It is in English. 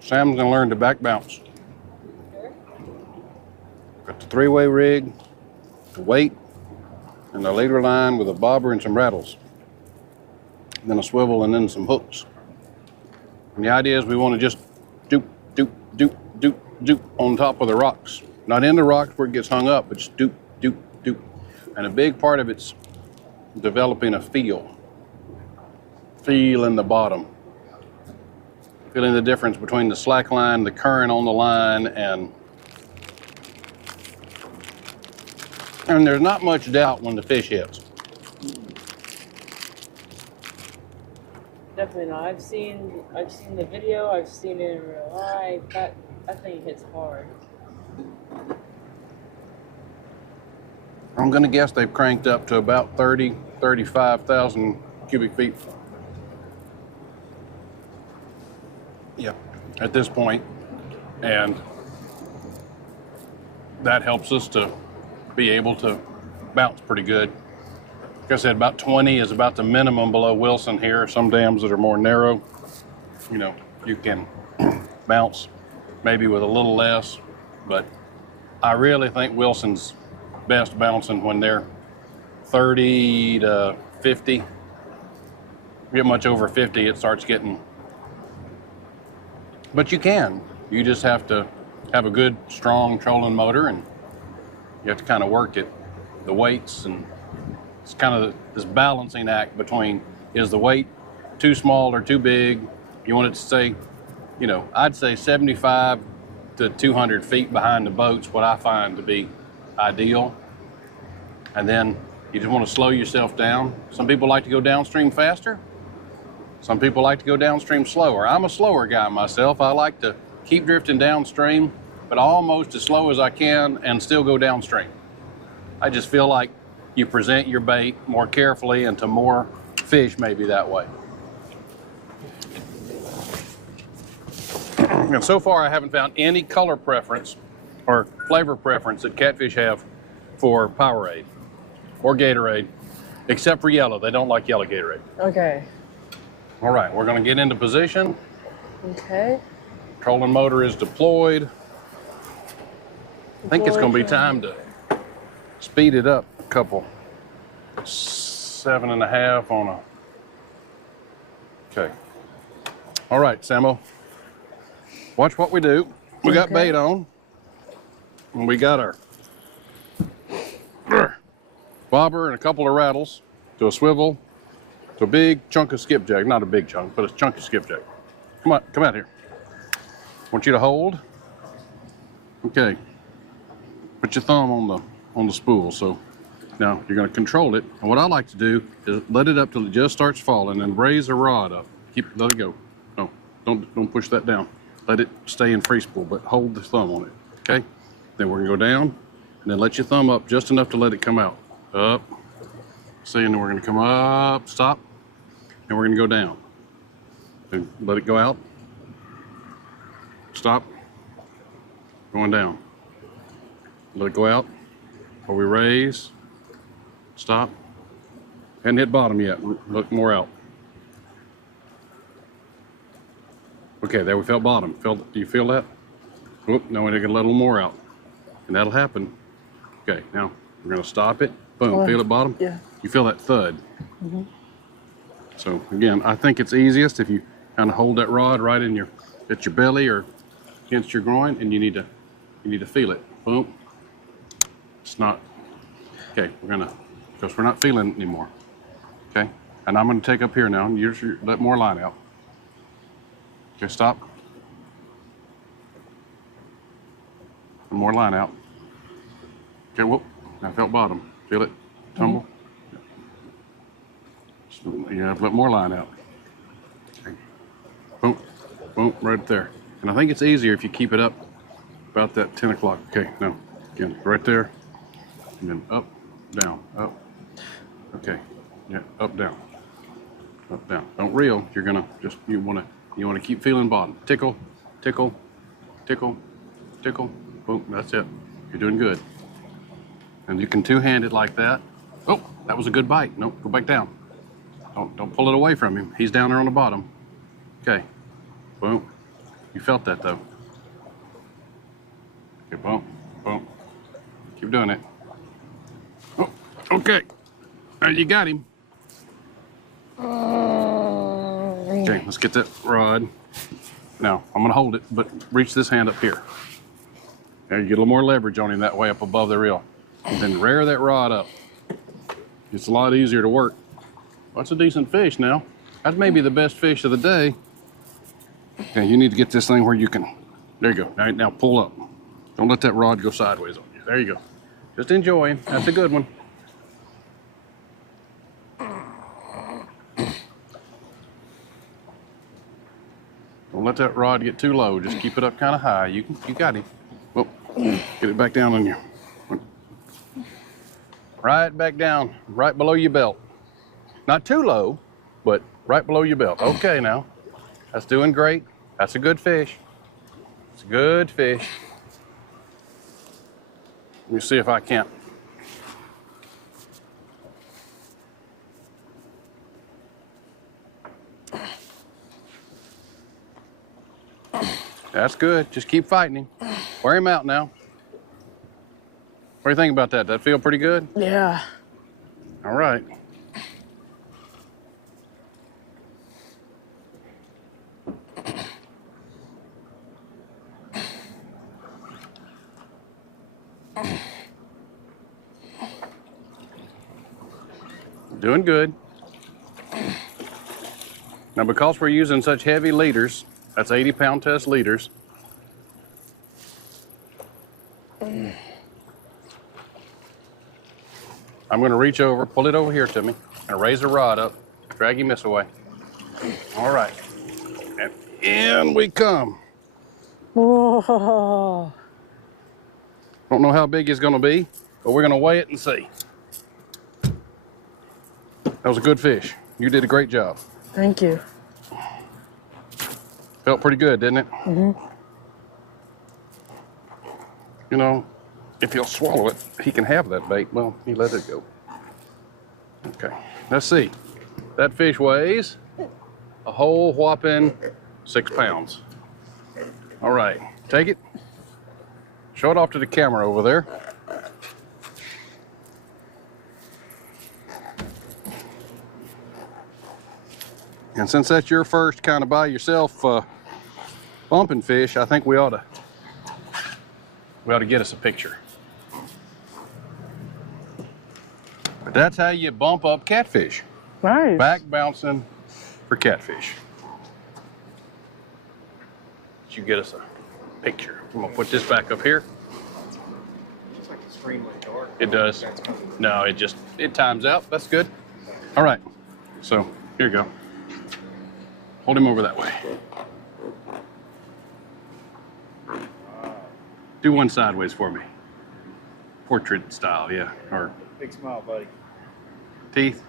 Sam's gonna learn to back bounce. Got the 3-way rig, the weight, and the leader line with a bobber and some rattles. And then a swivel and then some hooks. And the idea is we want to just doop, doop, doop, doop, doop on top of the rocks. Not in the rocks where it gets hung up, but just doop, doop, doop. And a big part of it's developing a feel in the bottom. Feeling the difference between the slack line, the current on the line, and there's not much doubt when the fish hits. Definitely not. I've seen the video. I've seen it in real life. That thing hits hard. I'm gonna guess they've cranked up to about 35,000 cubic feet. Yeah, at this point, and that helps us to be able to bounce pretty good. Like I said, about 20 is about the minimum below Wilson here. Some dams that are more narrow, you know, you can bounce maybe with a little less, but I really think Wilson's best bouncing when they're 30 to 50. Get much over 50, it starts getting, but you just have to have a good, strong trolling motor, and you have to kind of work it, the weights, and it's kind of this balancing act between, is the weight too small or too big? You want it to stay, you know, I'd say 75 to 200 feet behind the boat's what I find to be ideal. And then you just want to slow yourself down. Some people like to go downstream faster. Some people like to go downstream slower. I'm a slower guy myself. I like to keep drifting downstream, but almost as slow as I can and still go downstream. I just feel like you present your bait more carefully and to more fish maybe that way. And so far I haven't found any color preference or flavor preference that catfish have for Powerade or Gatorade, except for yellow. They don't like yellow Gatorade. Okay. All right, we're gonna get into position. Okay. Trolling motor is deployed. I think it's gonna be time to speed it up a couple. 7.5 on a, okay. All right, Samo, watch what we do. We got bait on, and we got our bobber and a couple of rattles to a swivel to a big chunk of skipjack. Not a big chunk, but a chunk of skipjack. Come on, come out here. I want you to hold. Okay. Put your thumb on the spool. So now you're going to control it. And what I like to do is let it up till it just starts falling, and raise the rod up. Let it go. No, don't push that down. Let it stay in free spool, but hold the thumb on it. Okay. Then we're going to go down, and then let your thumb up just enough to let it come out. Up. See, and then we're going to come up. Stop. And we're going to go down. And let it go out. Stop. Going down. Let it go out. Or we raise. Stop. Hadn't hit bottom yet. Look more out. Okay, there we felt bottom. Do you feel that? Whoop, now we get a little more out. And that'll happen. Okay, now we're going to stop it. Boom, feel it bottom? Yeah. You feel that thud. Mm-hmm. So again, I think it's easiest if you kind of hold that rod right in at your belly or against your groin, and you need to feel it. Boom. It's not, okay, because we're not feeling it anymore. Okay, and I'm gonna take up here now, and you let more line out. Okay, stop. And more line out. Okay, whoop, I felt bottom. Feel it? Tumble? Mm-hmm. You have to let more line out. Okay. Boom, boom, right there. And I think it's easier if you keep it up about that 10 o'clock. Okay, no, again, right there. And then up, down, up. Okay, yeah, up, down, up, down. Don't reel. You're gonna just, you wanna keep feeling bottom. Tickle, tickle, tickle, tickle. Boom, that's it. You're doing good. And you can two-hand it like that. Oh, that was a good bite. Nope, go back down. Don't pull it away from him. He's down there on the bottom. Okay, boom. You felt that though. Okay, boom, boom. Keep doing it. Oh, okay. All right, you got him. Okay, let's get that rod. Now, I'm gonna hold it, but reach this hand up here. There, you get a little more leverage on him that way up above the reel. And then rear that rod up. It's a lot easier to work. Well, that's a decent fish now. That's maybe the best fish of the day. Okay, you need to get this thing where you can, there you go. All right, now pull up. Don't let that rod go sideways on you. There you go. Just enjoy him. That's a good one. Don't let that rod get too low. Just keep it up kind of high. You got him. Oh, get it back down on you. Right back down, right below your belt. Not too low, but right below your belt. Okay, now. That's doing great. That's a good fish. It's a good fish. Let me see if I can't. That's good. Just keep fighting him. Wear him out now. What do you think about that? That feel pretty good? Yeah. All right. Doing good. Now, because we're using such heavy leaders, that's 80-pound test leaders. I'm going to reach over, pull it over here to me, and raise the rod up, drag him this away. All right. And in we come. Whoa. Don't know how big he's going to be, but we're going to weigh it and see. That was a good fish. You did a great job. Thank you. Felt pretty good, didn't it? Mm-hmm. You know, if he'll swallow it, he can have that bait. Well, he let it go. Okay, let's see. That fish weighs a whole whopping 6 pounds. All right, take it. Show it off to the camera over there. And since that's your first kind of by yourself bumping fish, I think we ought to get us a picture. But that's how you bump up catfish. Nice. Back bouncing for catfish. Did you get us a picture? I'm gonna put this back up here. Looks like the screen went dark. It does. No, it times out. That's good. All right. So here you go. Hold him over that way. Do one sideways for me. Portrait style, yeah. Or Big smile, buddy. teeth.